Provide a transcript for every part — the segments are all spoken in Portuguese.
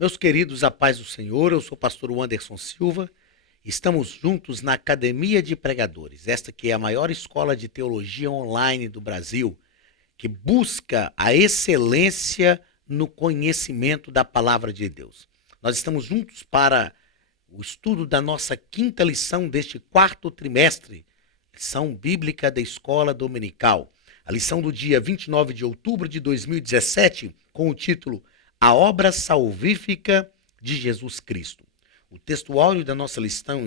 Meus queridos, a paz do Senhor, eu sou o pastor Anderson Silva. Estamos juntos na Academia de Pregadores, esta que é a maior escola de teologia online do Brasil, que busca a excelência no conhecimento da palavra de Deus. Nós estamos juntos para o estudo da nossa quinta lição deste quarto trimestre, lição bíblica da escola dominical. A lição do dia 29 de outubro de 2017, com o título A Obra Salvífica de Jesus Cristo. O texto áureo da nossa lição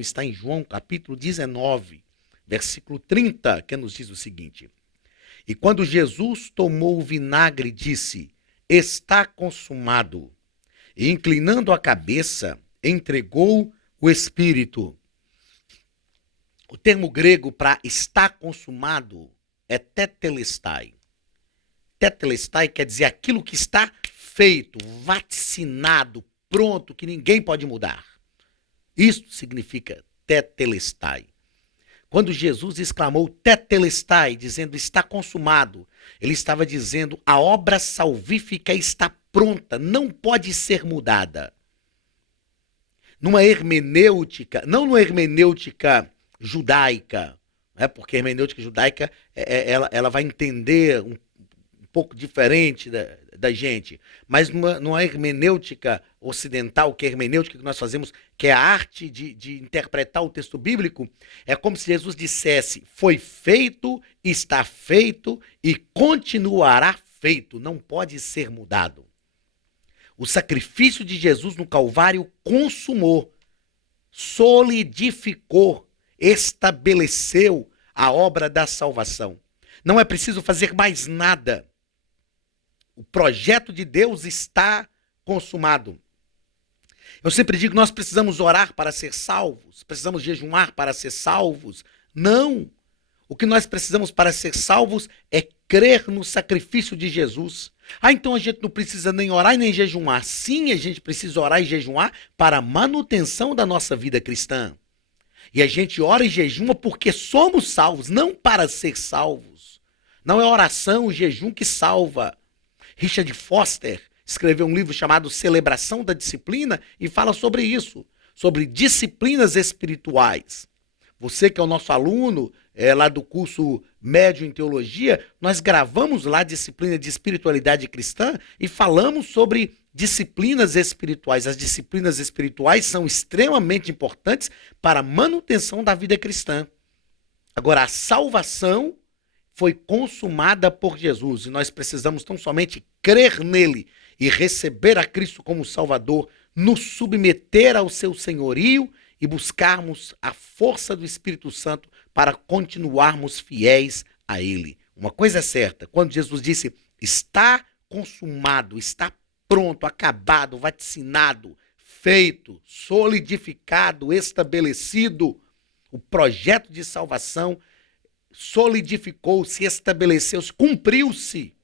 está em João capítulo 19, versículo 30, que nos diz o seguinte: E quando Jesus tomou o vinagre, disse: Está consumado. E inclinando a cabeça, entregou o Espírito. O termo grego para está consumado é tetelestai. Tetelestai quer dizer aquilo que está feito, vaticinado, pronto, que ninguém pode mudar. Isto significa tetelestai. Quando Jesus exclamou tetelestai, dizendo está consumado, ele estava dizendo a obra salvífica está pronta, não pode ser mudada. Numa hermenêutica, não numa hermenêutica judaica, né? Porque a hermenêutica judaica ela vai entender um pouco diferente da gente, mas numa hermenêutica ocidental, que é a hermenêutica que nós fazemos, que é a arte de interpretar o texto bíblico, é como se Jesus dissesse, foi feito, está feito e continuará feito, não pode ser mudado. O sacrifício de Jesus no Calvário consumou, solidificou, estabeleceu a obra da salvação. Não é preciso fazer mais nada. O projeto de Deus está consumado. Eu sempre digo que nós precisamos orar para ser salvos, precisamos jejuar para ser salvos. Não! O que nós precisamos para ser salvos é crer no sacrifício de Jesus. Então a gente não precisa nem orar e nem jejuar. Sim, a gente precisa orar e jejuar para a manutenção da nossa vida cristã. E a gente ora e jejuma porque somos salvos, não para ser salvos. Não é oração, o jejum que salva. Richard Foster escreveu um livro chamado Celebração da Disciplina e fala sobre isso, sobre disciplinas espirituais. Você que é o nosso aluno lá do curso médio em teologia, nós gravamos lá a disciplina de espiritualidade cristã e falamos sobre disciplinas espirituais. As disciplinas espirituais são extremamente importantes para a manutenção da vida cristã. Agora, a salvação foi consumada por Jesus e nós precisamos tão somente crer nele e receber a Cristo como Salvador, nos submeter ao seu senhorio e buscarmos a força do Espírito Santo para continuarmos fiéis a ele. Uma coisa é certa, quando Jesus disse, está consumado, está pronto, acabado, vaticinado, feito, solidificado, estabelecido, o projeto de salvação solidificou-se, estabeleceu-se, cumpriu-se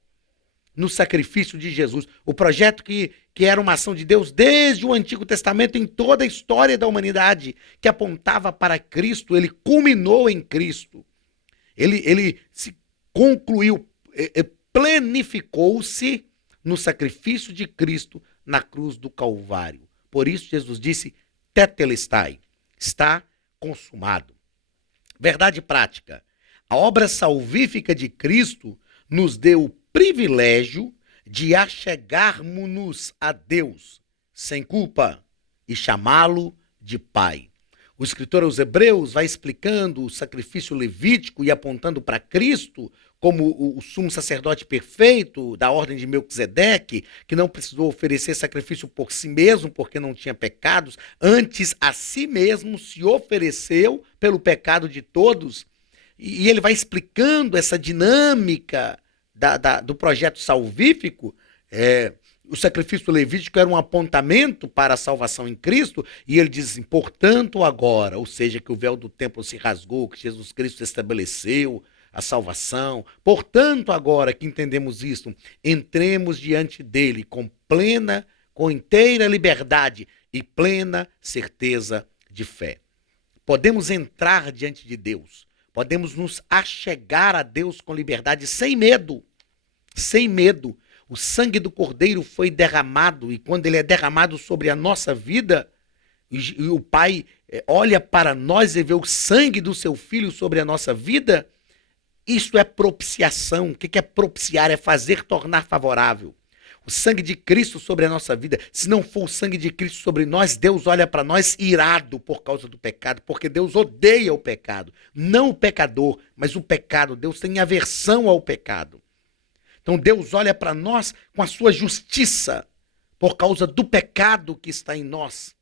no sacrifício de Jesus. O projeto que era uma ação de Deus desde o Antigo Testamento em toda a história da humanidade, que apontava para Cristo, ele culminou em Cristo. Ele se concluiu, planificou-se no sacrifício de Cristo na cruz do Calvário. Por isso Jesus disse, tetelestai, está consumado. Verdade prática. A obra salvífica de Cristo nos deu o privilégio de achegarmos-nos a Deus sem culpa e chamá-lo de Pai. O escritor aos Hebreus vai explicando o sacrifício levítico e apontando para Cristo como o sumo sacerdote perfeito da ordem de Melquisedeque, que não precisou oferecer sacrifício por si mesmo, porque não tinha pecados, antes a si mesmo se ofereceu pelo pecado de todos. E ele vai explicando essa dinâmica do projeto salvífico. O sacrifício levítico era um apontamento para a salvação em Cristo, e ele diz assim, portanto agora, ou seja, que o véu do templo se rasgou, que Jesus Cristo estabeleceu a salvação, portanto agora que entendemos isto, entremos diante dele com inteira liberdade e plena certeza de fé. Podemos entrar diante de Deus, podemos nos achegar a Deus com liberdade, sem medo, sem medo. O sangue do Cordeiro foi derramado, e quando ele é derramado sobre a nossa vida, e o Pai olha para nós e vê o sangue do seu Filho sobre a nossa vida, isso é propiciação. O que é propiciar? É fazer tornar favorável. O sangue de Cristo sobre a nossa vida. Se não for o sangue de Cristo sobre nós, Deus olha para nós irado por causa do pecado, porque Deus odeia o pecado. Não o pecador, mas o pecado. Deus tem aversão ao pecado. Então Deus olha para nós com a sua justiça por causa do pecado que está em nós.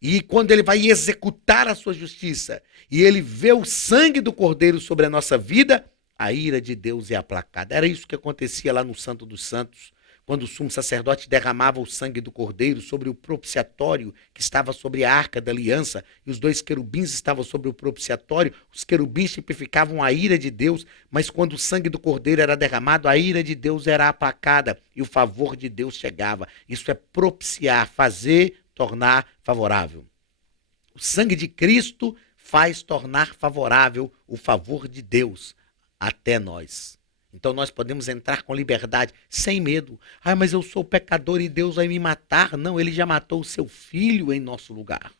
E quando ele vai executar a sua justiça e ele vê o sangue do Cordeiro sobre a nossa vida, a ira de Deus é aplacada. Era isso que acontecia lá no Santo dos Santos, quando o sumo sacerdote derramava o sangue do Cordeiro sobre o propiciatório que estava sobre a Arca da Aliança, e os 2 querubins estavam sobre o propiciatório. Os querubins tipificavam a ira de Deus, mas quando o sangue do Cordeiro era derramado, a ira de Deus era aplacada e o favor de Deus chegava. Isso é propiciar, fazer tornar favorável. O sangue de Cristo faz tornar favorável o favor de Deus até nós. Então nós podemos entrar com liberdade, sem medo. Ah, mas eu sou pecador e Deus vai me matar. Não, ele já matou o seu filho em nosso lugar.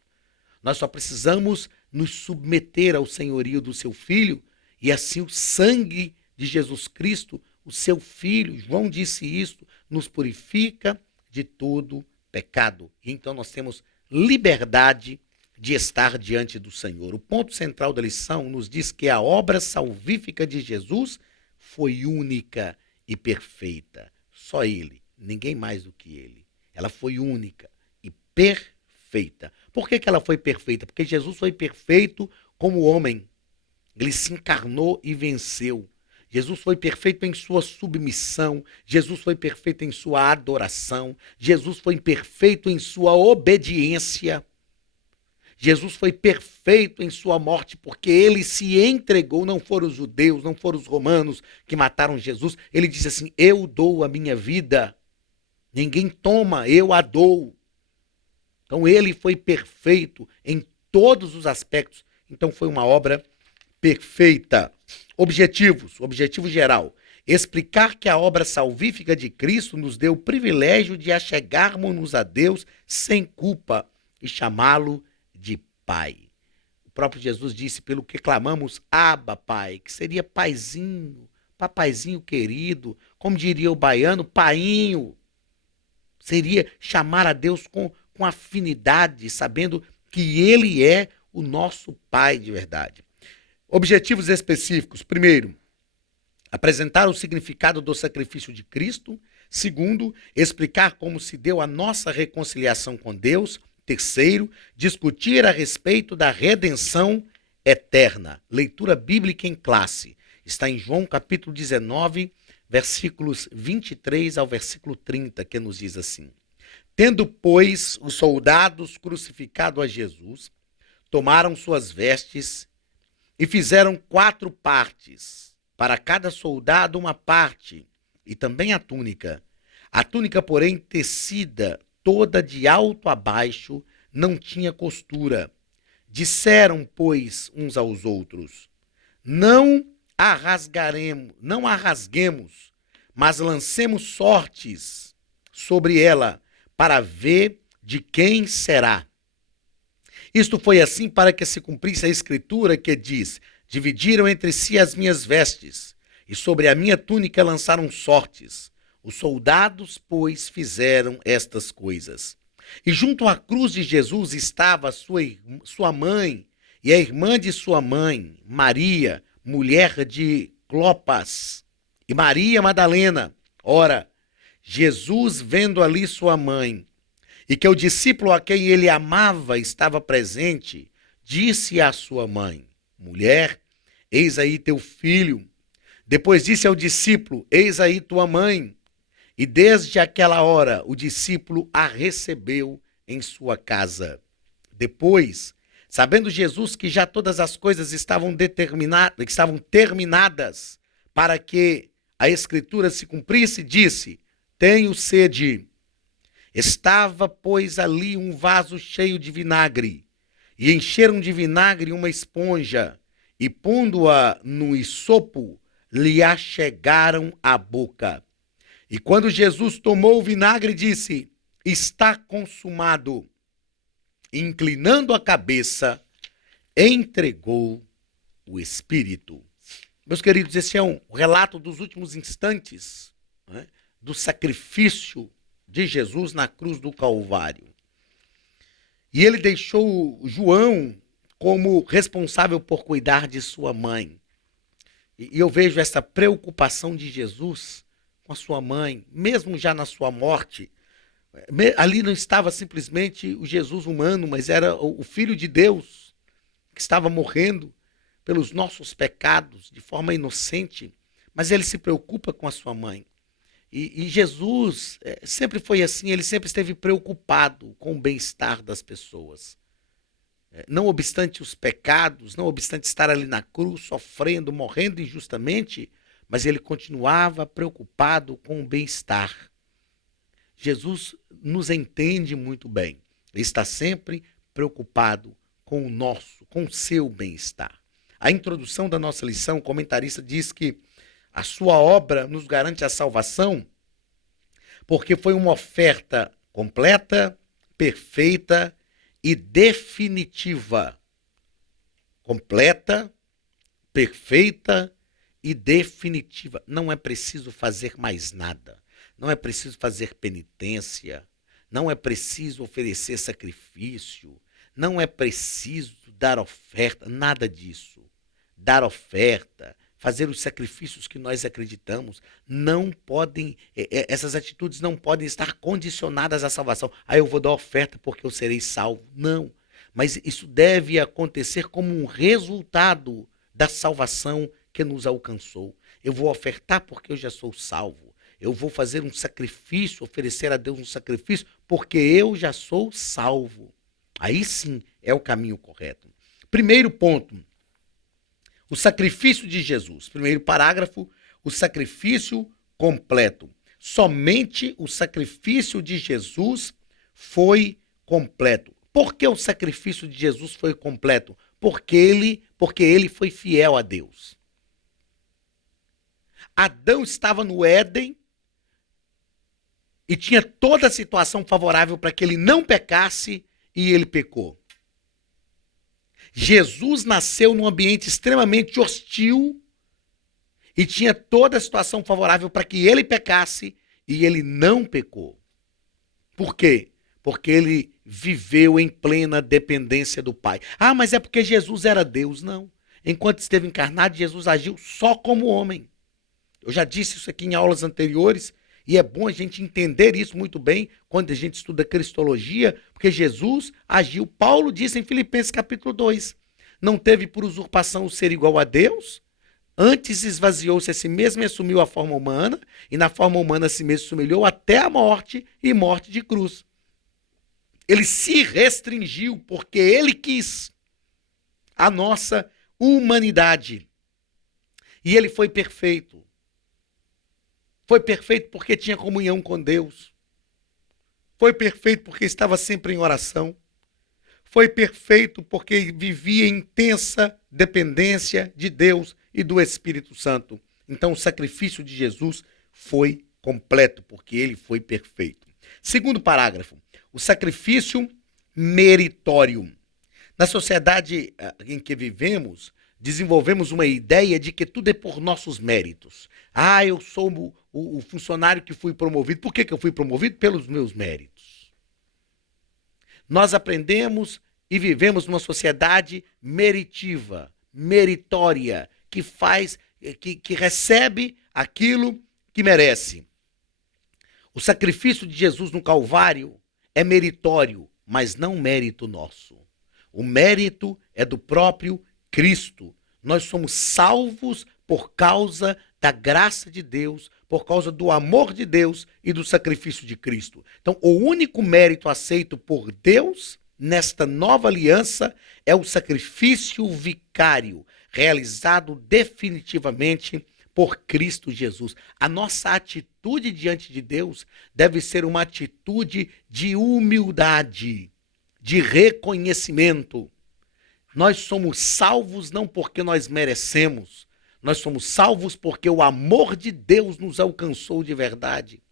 Nós só precisamos nos submeter ao senhorio do seu filho, e assim o sangue de Jesus Cristo, o seu filho, João disse isso, nos purifica de todo pecado. E então nós temos liberdade de estar diante do Senhor. O ponto central da lição nos diz que a obra salvífica de Jesus foi única e perfeita. Só ele, ninguém mais do que ele. Ela foi única e perfeita. Por que ela foi perfeita? Porque Jesus foi perfeito como homem. Ele se encarnou e venceu. Jesus foi perfeito em sua submissão, Jesus foi perfeito em sua adoração, Jesus foi perfeito em sua obediência, Jesus foi perfeito em sua morte, porque ele se entregou. Não foram os judeus, não foram os romanos que mataram Jesus. Ele disse assim: eu dou a minha vida, ninguém toma, eu a dou. Então ele foi perfeito em todos os aspectos. Então foi uma obra perfeita. Objetivos, objetivo geral: explicar que a obra salvífica de Cristo nos deu o privilégio de achegarmos-nos a Deus sem culpa e chamá-lo de Pai. O próprio Jesus disse: pelo que clamamos Abba, Pai, que seria paizinho, papaizinho querido, como diria o baiano, painho. Seria chamar a Deus com afinidade, sabendo que ele é o nosso Pai de verdade. Objetivos específicos: primeiro, apresentar o significado do sacrifício de Cristo. Segundo, explicar como se deu a nossa reconciliação com Deus. Terceiro, discutir a respeito da redenção eterna. Leitura bíblica em classe. Está em João capítulo 19, versículos 23 ao versículo 30, que nos diz assim: tendo, pois, os soldados crucificado a Jesus, tomaram suas vestes e fizeram 4 partes, para cada soldado uma parte, e também a túnica. A túnica, porém, tecida toda de alto a baixo, não tinha costura. Disseram, pois, uns aos outros: não a rasguemos, mas lancemos sortes sobre ela, para ver de quem será. Isto foi assim para que se cumprisse a escritura que diz: dividiram entre si as minhas vestes, e sobre a minha túnica lançaram sortes. Os soldados, pois, fizeram estas coisas. E junto à cruz de Jesus estava sua mãe e a irmã de sua mãe, Maria, mulher de Clopas, e Maria Madalena. Ora, Jesus, vendo ali sua mãe, e que o discípulo a quem ele amava estava presente, disse à sua mãe: mulher, eis aí teu filho. Depois disse ao discípulo: eis aí tua mãe. E desde aquela hora o discípulo a recebeu em sua casa. Depois, sabendo Jesus que já todas as coisas estavam terminadas para que a escritura se cumprisse, disse: tenho sede. Estava, pois, ali um vaso cheio de vinagre, e encheram de vinagre uma esponja, e pondo-a no hisopo, lhe achegaram à boca. E quando Jesus tomou o vinagre, disse: está consumado. Inclinando a cabeça, entregou o Espírito. Meus queridos, esse é um relato dos últimos instantes, né, do sacrifício de Jesus na cruz do Calvário. E ele deixou João como responsável por cuidar de sua mãe. E eu vejo essa preocupação de Jesus com a sua mãe, mesmo já na sua morte. Ali não estava simplesmente o Jesus humano, mas era o Filho de Deus que estava morrendo pelos nossos pecados de forma inocente, mas ele se preocupa com a sua mãe. E Jesus sempre foi assim, ele sempre esteve preocupado com o bem-estar das pessoas. Não obstante os pecados, não obstante estar ali na cruz, sofrendo, morrendo injustamente, mas ele continuava preocupado com o bem-estar. Jesus nos entende muito bem. Ele está sempre preocupado com o nosso, com o seu bem-estar. A introdução da nossa lição, o comentarista diz que a sua obra nos garante a salvação porque foi uma oferta completa, perfeita e definitiva. Completa, perfeita e definitiva. Não é preciso fazer mais nada. Não é preciso fazer penitência. Não é preciso oferecer sacrifício. Não é preciso dar oferta. Nada disso. Dar oferta, fazer os sacrifícios que nós acreditamos, não podem, essas atitudes não podem estar condicionadas à salvação. Eu vou dar oferta porque eu serei salvo. Não. Mas isso deve acontecer como um resultado da salvação que nos alcançou. Eu vou ofertar porque eu já sou salvo. Eu vou fazer um sacrifício, oferecer a Deus um sacrifício porque eu já sou salvo. Aí sim é o caminho correto. Primeiro ponto. O sacrifício de Jesus. Primeiro parágrafo, o sacrifício completo. Somente o sacrifício de Jesus foi completo. Por que o sacrifício de Jesus foi completo? Porque ele foi fiel a Deus. Adão estava no Éden e tinha toda a situação favorável para que ele não pecasse e ele pecou. Jesus nasceu num ambiente extremamente hostil e tinha toda a situação favorável para que ele pecasse e ele não pecou. Por quê? Porque ele viveu em plena dependência do Pai. Mas é porque Jesus era Deus. Não. Enquanto esteve encarnado, Jesus agiu só como homem. Eu já disse isso aqui em aulas anteriores e é bom a gente entender isso muito bem quando a gente estuda Cristologia, porque Jesus agiu. Paulo disse em Filipenses capítulo 2, não teve por usurpação o ser igual a Deus, antes esvaziou-se a si mesmo e assumiu a forma humana, e na forma humana a si mesmo se humilhou até a morte e morte de cruz. Ele se restringiu porque ele quis a nossa humanidade. E ele foi perfeito. Foi perfeito porque tinha comunhão com Deus. Foi perfeito porque estava sempre em oração. Foi perfeito porque vivia em intensa dependência de Deus e do Espírito Santo. Então o sacrifício de Jesus foi completo porque ele foi perfeito. Segundo parágrafo, o sacrifício meritório. Na sociedade em que vivemos, desenvolvemos uma ideia de que tudo é por nossos méritos. Eu sou o funcionário que fui promovido. Por que eu fui promovido? Pelos meus méritos. Nós aprendemos e vivemos numa sociedade meritiva, meritória, que recebe aquilo que merece. O sacrifício de Jesus no Calvário é meritório, mas não mérito nosso. O mérito é do próprio Cristo. Nós somos salvos por causa da graça de Deus, por causa do amor de Deus e do sacrifício de Cristo. Então, o único mérito aceito por Deus nesta nova aliança é o sacrifício vicário, realizado definitivamente por Cristo Jesus. A nossa atitude diante de Deus deve ser uma atitude de humildade, de reconhecimento. Nós somos salvos não porque nós merecemos, Nós somos salvos porque o amor de Deus nos alcançou de verdade.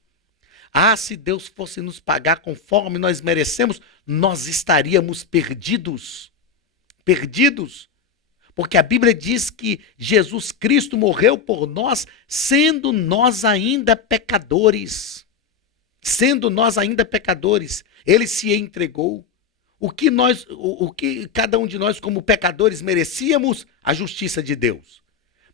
Ah, se Deus fosse nos pagar conforme nós merecemos, nós estaríamos perdidos. Perdidos. Porque a Bíblia diz que Jesus Cristo morreu por nós, sendo nós ainda pecadores. Sendo nós ainda pecadores, ele se entregou. O que cada um de nós como pecadores merecíamos? A justiça de Deus.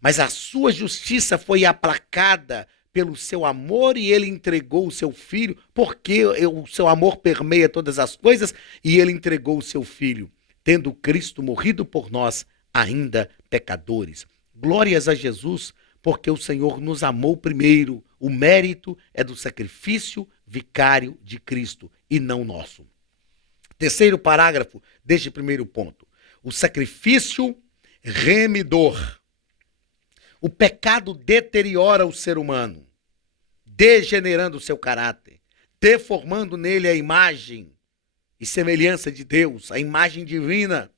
Mas a sua justiça foi aplacada pelo seu amor e ele entregou o seu filho, porque o seu amor permeia todas as coisas, e ele entregou o seu filho, tendo Cristo morrido por nós, ainda pecadores. Glórias a Jesus, porque o Senhor nos amou primeiro. O mérito é do sacrifício vicário de Cristo e não nosso. Terceiro parágrafo deste primeiro ponto. O sacrifício remidor. O pecado deteriora o ser humano, degenerando o seu caráter, deformando nele a imagem e semelhança de Deus, a imagem divina.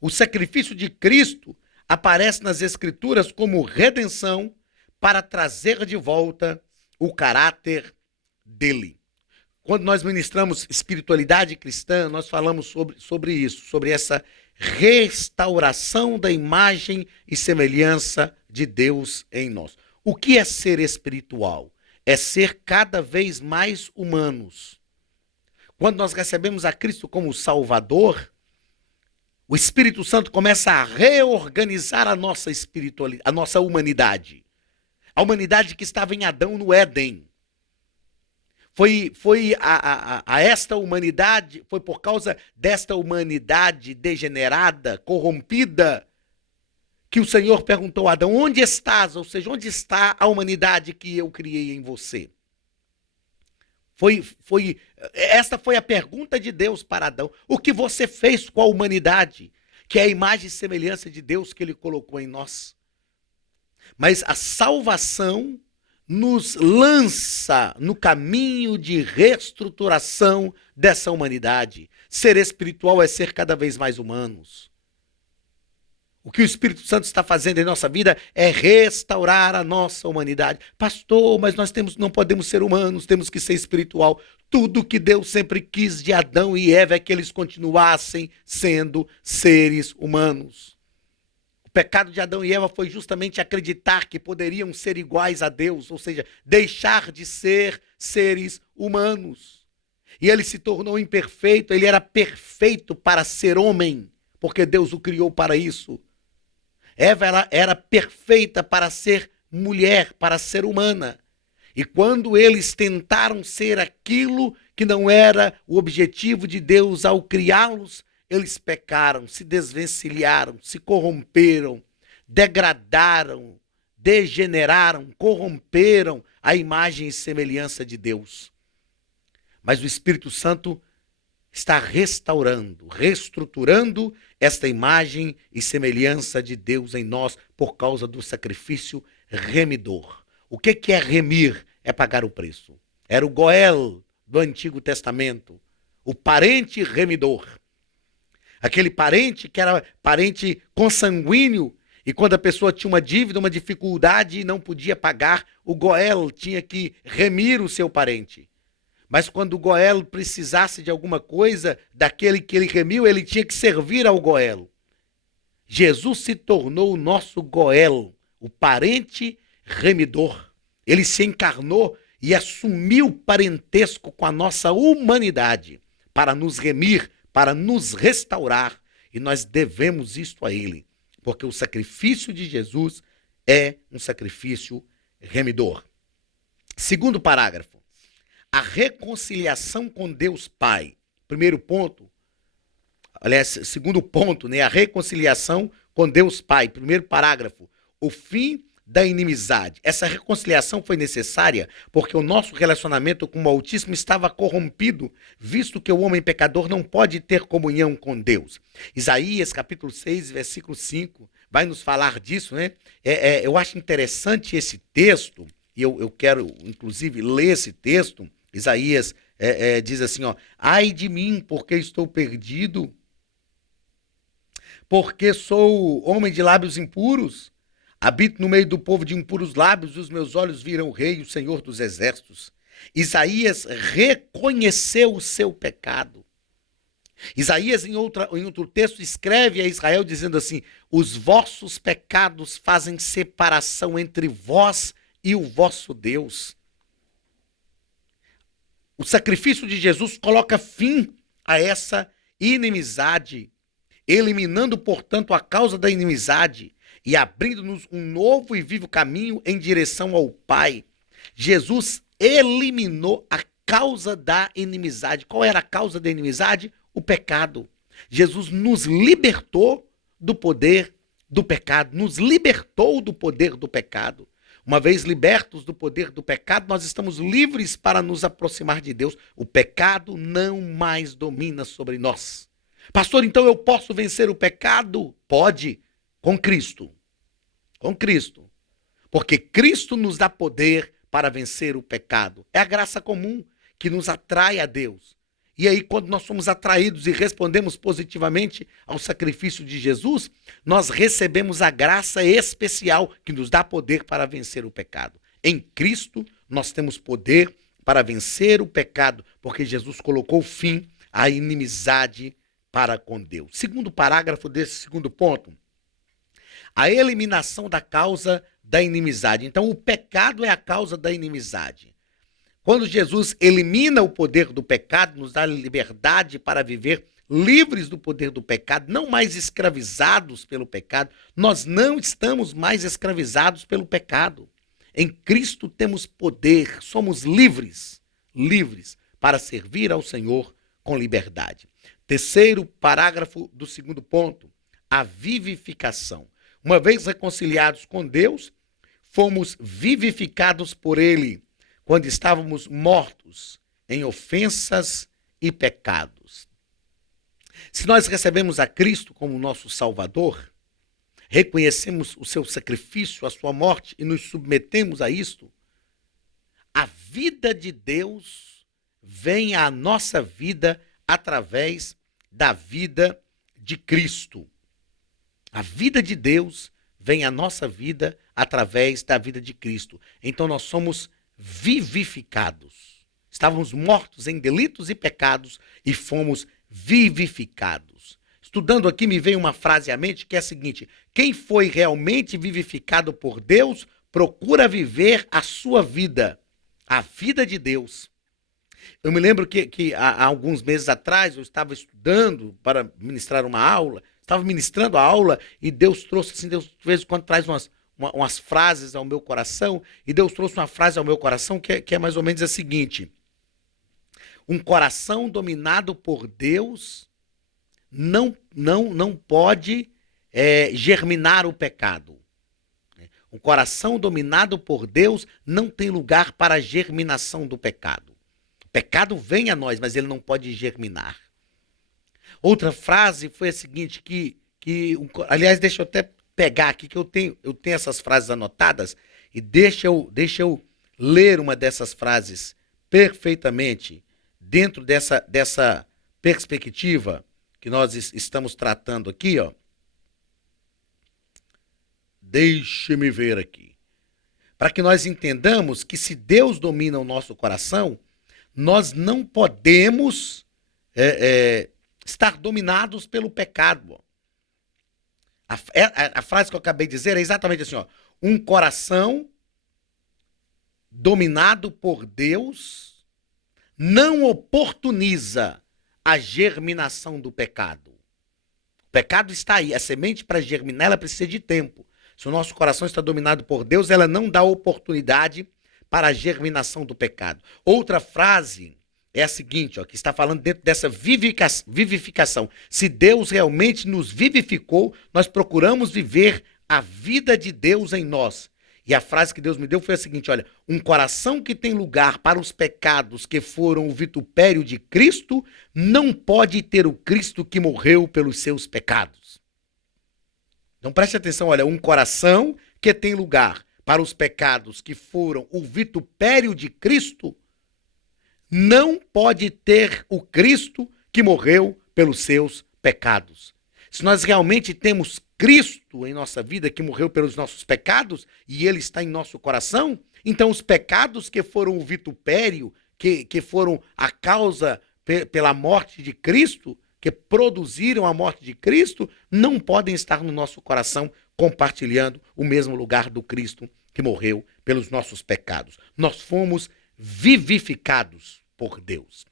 O sacrifício de Cristo aparece nas Escrituras como redenção para trazer de volta o caráter dele. Quando nós ministramos espiritualidade cristã, nós falamos sobre isso, sobre essa restauração da imagem e semelhança de Deus em nós. O que é ser espiritual? É ser cada vez mais humanos. Quando nós recebemos a Cristo como Salvador, o Espírito Santo começa a reorganizar a nossa espiritualidade, a nossa humanidade. A humanidade que estava em Adão no Éden. Foi esta humanidade, foi por causa desta humanidade degenerada, corrompida, que o Senhor perguntou a Adão: onde estás? Ou seja, onde está a humanidade que eu criei em você? Esta foi a pergunta de Deus para Adão. O que você fez com a humanidade, que é a imagem e semelhança de Deus que ele colocou em nós? Mas a salvação nos lança no caminho de reestruturação dessa humanidade. Ser espiritual é ser cada vez mais humanos. O que o Espírito Santo está fazendo em nossa vida é restaurar a nossa humanidade. Pastor, mas nós não podemos ser humanos, temos que ser espiritual. Tudo que Deus sempre quis de Adão e Eva é que eles continuassem sendo seres humanos. O pecado de Adão e Eva foi justamente acreditar que poderiam ser iguais a Deus, ou seja, deixar de ser seres humanos. E ele se tornou imperfeito, ele era perfeito para ser homem, porque Deus o criou para isso. Eva era perfeita para ser mulher, para ser humana. E quando eles tentaram ser aquilo que não era o objetivo de Deus ao criá-los, eles pecaram, se desvencilharam, se corromperam, degradaram, degeneraram, corromperam a imagem e semelhança de Deus. Mas o Espírito Santo está restaurando, reestruturando esta imagem e semelhança de Deus em nós por causa do sacrifício remidor. O que é remir? É pagar o preço. Era o Goel do Antigo Testamento, o parente remidor. Aquele parente que era parente consanguíneo, e quando a pessoa tinha uma dívida, uma dificuldade e não podia pagar, o Goel tinha que remir o seu parente. Mas quando o Goel precisasse de alguma coisa daquele que ele remiu, ele tinha que servir ao Goel. Jesus se tornou o nosso Goel, o parente remidor. Ele se encarnou e assumiu parentesco com a nossa humanidade para nos remir, para nos restaurar. E nós devemos isto a ele, porque o sacrifício de Jesus é um sacrifício remidor. Segundo parágrafo. A reconciliação com Deus Pai. Primeiro ponto, aliás, segundo ponto, né? A reconciliação com Deus Pai. Primeiro parágrafo, o fim da inimizade. Essa reconciliação foi necessária porque o nosso relacionamento com o Altíssimo estava corrompido, visto que o homem pecador não pode ter comunhão com Deus. Isaías, capítulo 6, versículo 5, vai nos falar disso, né? Eu acho interessante esse texto, e eu quero, inclusive, ler esse texto. Isaías diz assim, ó: ai de mim, porque estou perdido, porque sou homem de lábios impuros, Habito no meio do povo de impuros lábios, e os meus olhos viram o Rei, o Senhor dos Exércitos. Isaías reconheceu o seu pecado. Isaías, em outro texto, escreve a Israel dizendo assim: os vossos pecados fazem separação entre vós e o vosso Deus. O sacrifício de Jesus coloca fim a essa inimizade, eliminando, portanto, a causa da inimizade e abrindo-nos um novo e vivo caminho em direção ao Pai. Jesus eliminou a causa da inimizade. Qual era a causa da inimizade? O pecado. Jesus nos libertou do poder do pecado, nos libertou do poder do pecado. Uma vez libertos do poder do pecado, nós estamos livres para nos aproximar de Deus. O pecado não mais domina sobre nós. Pastor, então eu posso vencer o pecado? Pode, com Cristo. Com Cristo. Porque Cristo nos dá poder para vencer o pecado. É a graça comum que nos atrai a Deus. E aí, quando nós somos atraídos e respondemos positivamente ao sacrifício de Jesus, nós recebemos a graça especial que nos dá poder para vencer o pecado. Em Cristo, nós temos poder para vencer o pecado, porque Jesus colocou fim à inimizade para com Deus. Segundo parágrafo desse segundo ponto, a eliminação da causa da inimizade. Então, o pecado é a causa da inimizade. Quando Jesus elimina o poder do pecado, nos dá liberdade para viver livres do poder do pecado, não mais escravizados pelo pecado, nós não estamos mais escravizados pelo pecado. Em Cristo temos poder, somos livres, livres para servir ao Senhor com liberdade. Terceiro parágrafo do segundo ponto, a vivificação. Uma vez reconciliados com Deus, fomos vivificados por Ele, quando estávamos mortos em ofensas e pecados. Se nós recebemos a Cristo como nosso Salvador, reconhecemos o seu sacrifício, a sua morte e nos submetemos a isto, a vida de Deus vem à nossa vida através da vida de Cristo. A vida de Deus vem à nossa vida através da vida de Cristo. Então nós somos vivificados. Estávamos mortos em delitos e pecados e fomos vivificados. Estudando aqui me veio uma frase à mente que é a seguinte: quem foi realmente vivificado por Deus procura viver a sua vida, a vida de Deus. Eu me lembro que há alguns meses atrás eu estava estudando para ministrar uma aula, estava ministrando a aula e Deus trouxe assim, Deus de vez em quando traz umas frases ao meu coração, e Deus trouxe uma frase ao meu coração que é mais ou menos a seguinte: um coração dominado por Deus não pode germinar o pecado. Um coração dominado por Deus não tem lugar para a germinação do pecado. O pecado vem a nós, mas ele não pode germinar. Outra frase foi a seguinte, aliás, deixa eu até pegar aqui, que eu tenho essas frases anotadas, e deixa eu ler uma dessas frases perfeitamente dentro dessa perspectiva que nós estamos tratando aqui, ó. Deixe-me ver aqui. Para que nós entendamos que se Deus domina o nosso coração, nós não podemos estar dominados pelo pecado. A frase que eu acabei de dizer é exatamente assim, ó. Um coração dominado por Deus não oportuniza a germinação do pecado. O pecado está aí, a semente para germinar ela precisa de tempo. Se o nosso coração está dominado por Deus, ela não dá oportunidade para a germinação do pecado. Outra frase é a seguinte, ó, que está falando dentro dessa vivificação. Se Deus realmente nos vivificou, nós procuramos viver a vida de Deus em nós. E a frase que Deus me deu foi a seguinte, olha: um coração que tem lugar para os pecados que foram o vitupério de Cristo, não pode ter o Cristo que morreu pelos seus pecados. Então preste atenção, olha, um coração que tem lugar para os pecados que foram o vitupério de Cristo, não pode ter o Cristo que morreu pelos seus pecados. Se nós realmente temos Cristo em nossa vida, que morreu pelos nossos pecados, e ele está em nosso coração, então os pecados que foram o vitupério, que foram a causa pela morte de Cristo, que produziram a morte de Cristo, não podem estar no nosso coração compartilhando o mesmo lugar do Cristo que morreu pelos nossos pecados. Nós fomos vivificados por Deus.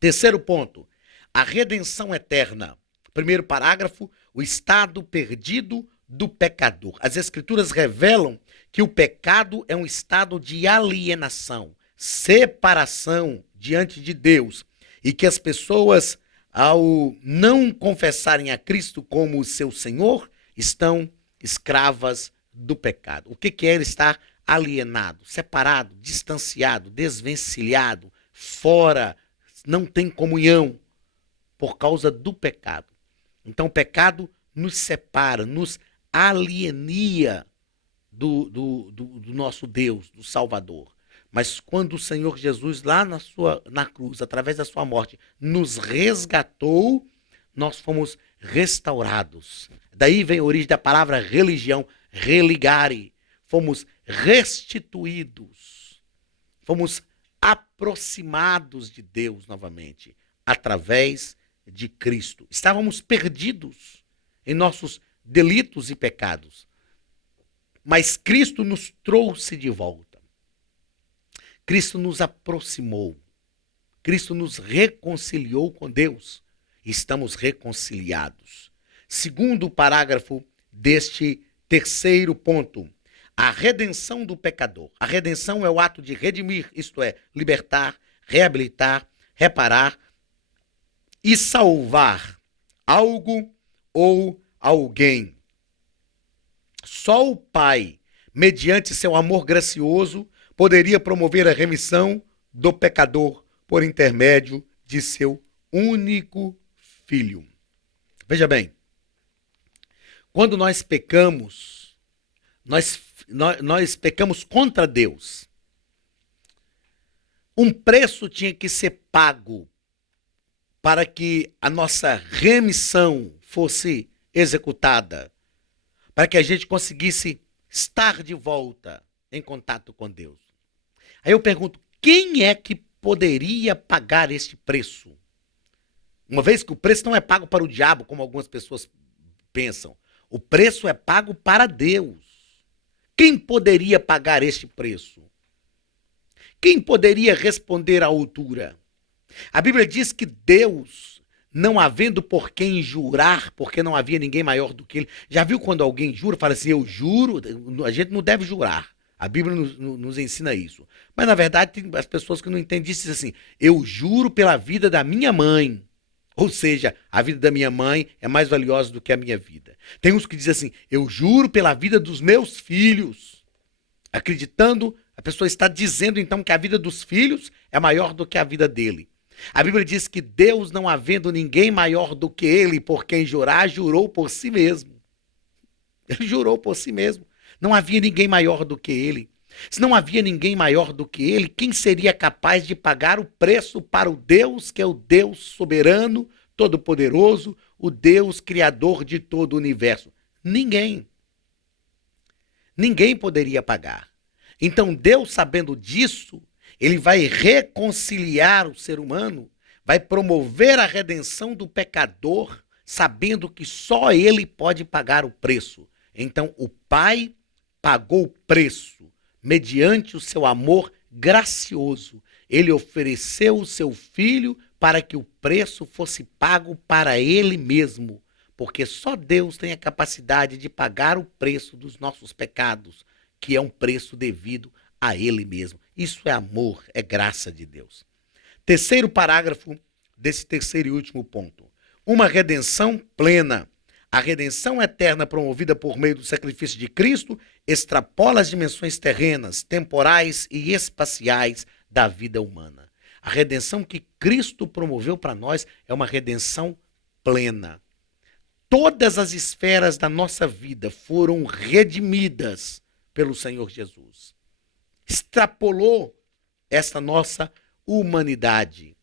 Terceiro ponto, a redenção eterna. Primeiro parágrafo, o estado perdido do pecador. As Escrituras revelam que o pecado é um estado de alienação, separação diante de Deus, e que as pessoas, ao não confessarem a Cristo como seu Senhor, estão escravas do pecado. O que é estar alienado, separado, distanciado, desvencilhado, fora, não tem comunhão por causa do pecado. Então o pecado nos separa, nos alienia do nosso Deus, do Salvador. Mas quando o Senhor Jesus, lá na cruz, através da sua morte, nos resgatou, nós fomos restaurados. Daí vem a origem da palavra religião, religare. Fomos restituídos. Fomos aproximados de Deus novamente, através de Cristo. Estávamos perdidos em nossos delitos e pecados. Mas Cristo nos trouxe de volta. Cristo nos aproximou. Cristo nos reconciliou com Deus. Estamos reconciliados. Segundo parágrafo deste terceiro ponto, a redenção do pecador. A redenção é o ato de redimir, isto é, libertar, reabilitar, reparar e salvar algo ou alguém. Só o Pai, mediante seu amor gracioso, poderia promover a remissão do pecador por intermédio de seu único Filho. Veja bem, quando nós pecamos, nós pecamos contra Deus. Um preço tinha que ser pago para que a nossa remissão fosse executada, para que a gente conseguisse estar de volta em contato com Deus. Aí eu pergunto, quem é que poderia pagar este preço? Uma vez que o preço não é pago para o diabo, como algumas pessoas pensam. O preço é pago para Deus. Quem poderia pagar este preço? Quem poderia responder à altura? A Bíblia diz que Deus, não havendo por quem jurar, porque não havia ninguém maior do que ele. Já viu quando alguém jura, fala assim, eu juro? A gente não deve jurar. A Bíblia nos ensina isso. Mas, na verdade, tem as pessoas que não entendem isso, dizem assim, eu juro pela vida da minha mãe. Ou seja, a vida da minha mãe é mais valiosa do que a minha vida. Tem uns que dizem assim, eu juro pela vida dos meus filhos. Acreditando, a pessoa está dizendo então que a vida dos filhos é maior do que a vida dele. A Bíblia diz que Deus, não havendo ninguém maior do que ele, por quem jurar, jurou por si mesmo. Ele jurou por si mesmo. Não havia ninguém maior do que ele. Se não havia ninguém maior do que ele, quem seria capaz de pagar o preço para o Deus, que é o Deus soberano, todo-poderoso, o Deus criador de todo o universo? Ninguém. Ninguém poderia pagar. Então Deus, sabendo disso, ele vai reconciliar o ser humano, vai promover a redenção do pecador, sabendo que só ele pode pagar o preço. Então o Pai pagou o preço, mediante o seu amor gracioso. Ele ofereceu o seu Filho para que o preço fosse pago para ele mesmo, porque só Deus tem a capacidade de pagar o preço dos nossos pecados, que é um preço devido a ele mesmo. Isso é amor, é graça de Deus. Terceiro parágrafo desse terceiro e último ponto. Uma redenção plena. A redenção eterna promovida por meio do sacrifício de Cristo extrapola as dimensões terrenas, temporais e espaciais da vida humana. A redenção que Cristo promoveu para nós é uma redenção plena. Todas as esferas da nossa vida foram redimidas pelo Senhor Jesus. Extrapolou essa nossa humanidade.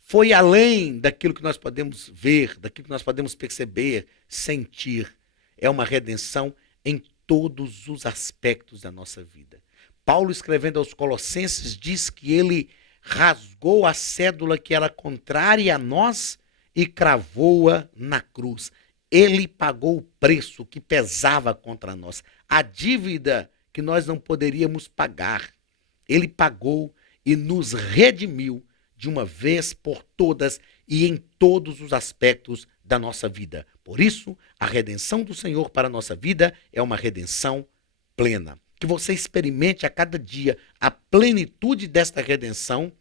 Foi além daquilo que nós podemos ver, daquilo que nós podemos perceber, sentir. é uma redenção em todos os aspectos da nossa vida. Paulo, escrevendo aos Colossenses, diz que ele rasgou a cédula que era contrária a nós e cravou-a na cruz. Ele pagou o preço que pesava contra nós, a dívida que nós não poderíamos pagar. Ele pagou e nos redimiu de uma vez por todas e em todos os aspectos da nossa vida. Por isso, a redenção do Senhor para a nossa vida é uma redenção plena. Que você experimente a cada dia a plenitude desta redenção,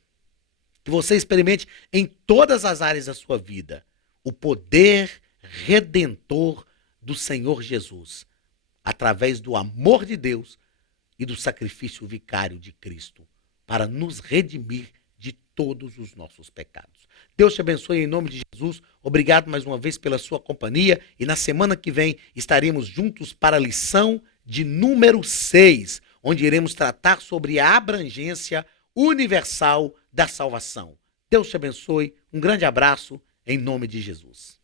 que você experimente em todas as áreas da sua vida o poder redentor do Senhor Jesus, através do amor de Deus e do sacrifício vicário de Cristo, para nos redimir de todos os nossos pecados. Deus te abençoe em nome de Jesus. Obrigado mais uma vez pela sua companhia e na semana que vem estaremos juntos para a lição de número 6, onde iremos tratar sobre a abrangência universal da salvação. Deus te abençoe. Um grande abraço em nome de Jesus.